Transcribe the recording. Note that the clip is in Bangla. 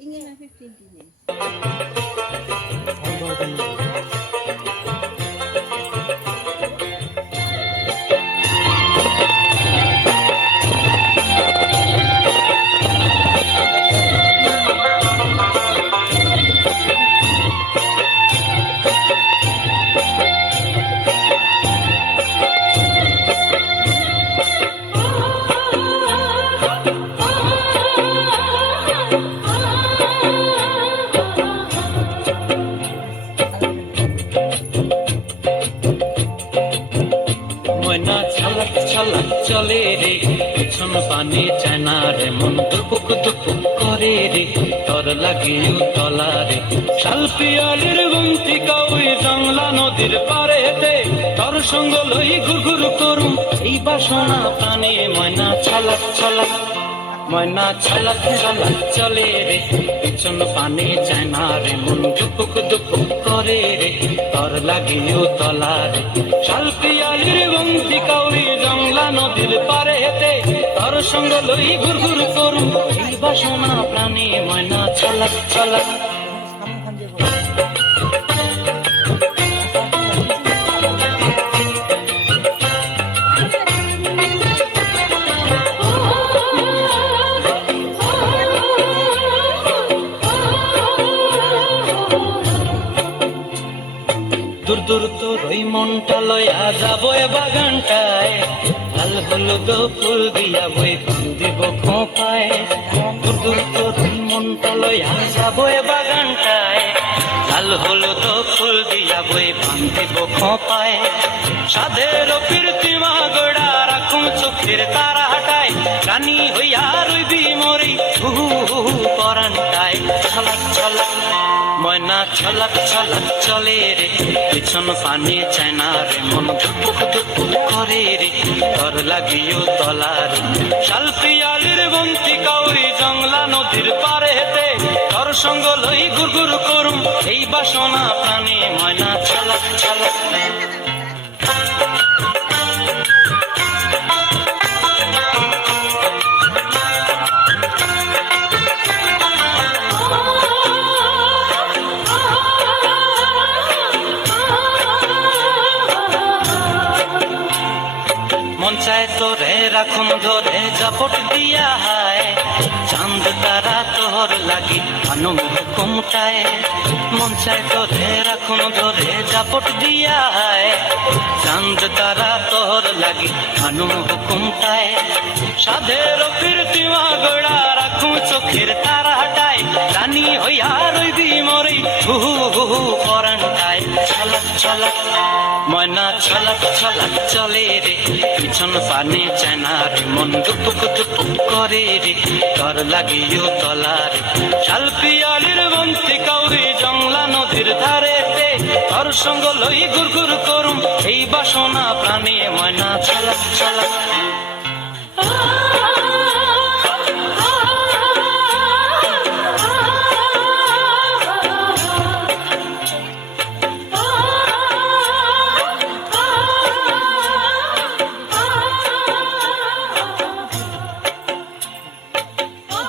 Ingin 15 minutes. ময়না ছালাক ছালাক চলে রে, পিছন পানে চায় না রে, মন দুপুক দুপুক করে রে, তর লাগিও তলা রে। শাল পিয়ালির গুমতি কাউই জংলা নদীর পারেতে, তর সঙ্গ লই ঘুর ঘুর করুম এই বাসনা প্রাণে। ময়না ছালাক ছালাক, ময়না ছালাক ছালাক চলে রে, পিছন পানে চায় না রে, মন দুপুক দুপুক করে রে, তর লাগিও তলা রে। শাল পিয়ালির গুমতি কাউই জংলা নদীর পারেতে, তর সঙ্গ লই ঘুর ঘুর করুম এই বাসনা প্রাণে। ময়না ছালাক ছালাক। দূর দূর তোর ওই মনটা লয়া যাবো এ বাগানটায়, লাল হলুদ ফুল দিয়া বই দিব খোঁপায়। দূর দূর তোর ওই মনটা লয়া যাবো এ বাগানটায়, লাল হলুদ ফুল দিয়া বই দিব খোঁপায়। সাধের প্রীতিমা গোড়া রাখুম চোখের তারা হাটায়, রানী হইয়া রইবি মরি হুহু হুহু পরানটায়। ছলাক ছলাক, ময়না ছলাক ছলাক চলে রে, পিছন পানে চায় না রে, মন দুপুক দুপুক করে রে, তর লাগিও তলা রে। শাল পিয়ালির বন্তি কাউরি জংলা নদীর পারেতে, তর সঙ্গ লই ঘুর ঘুর করুম এই বাসনা প্রাণে। ময়না ছলাক ছলাক। মন চায় তোরে রাখুন ধরে জাপট দিয়া হায়, চাঁদ তারা তোর লাগি আনুম হুকুমটায়। মন চায় তোরে রাখুন ধরে জাপট দিয়া হায়, চাঁদ তারা তোর লাগি আনুম হুকুমটায়। সাধের প্রীতিমা গোড়া রাখুম চোখের তারা হাটায়, রানী হইয়া রইবি মরি হুহু হুহু পরানটায়। ছলাক ছলাক, ময়না ছলাক ছলাক চলে রে, পিছন পানে চায় না রে, মন দুপুক দুপুক করে রে, তর লাগিও তলা রে। শাল পিয়ালির বন্তি কাউরি জংলা নদীর ধারেতে, তর সঙ্গ লই ঘুর ঘুর করুম এই বাসনা প্রাণে। ময়না ছলাক ছলাক।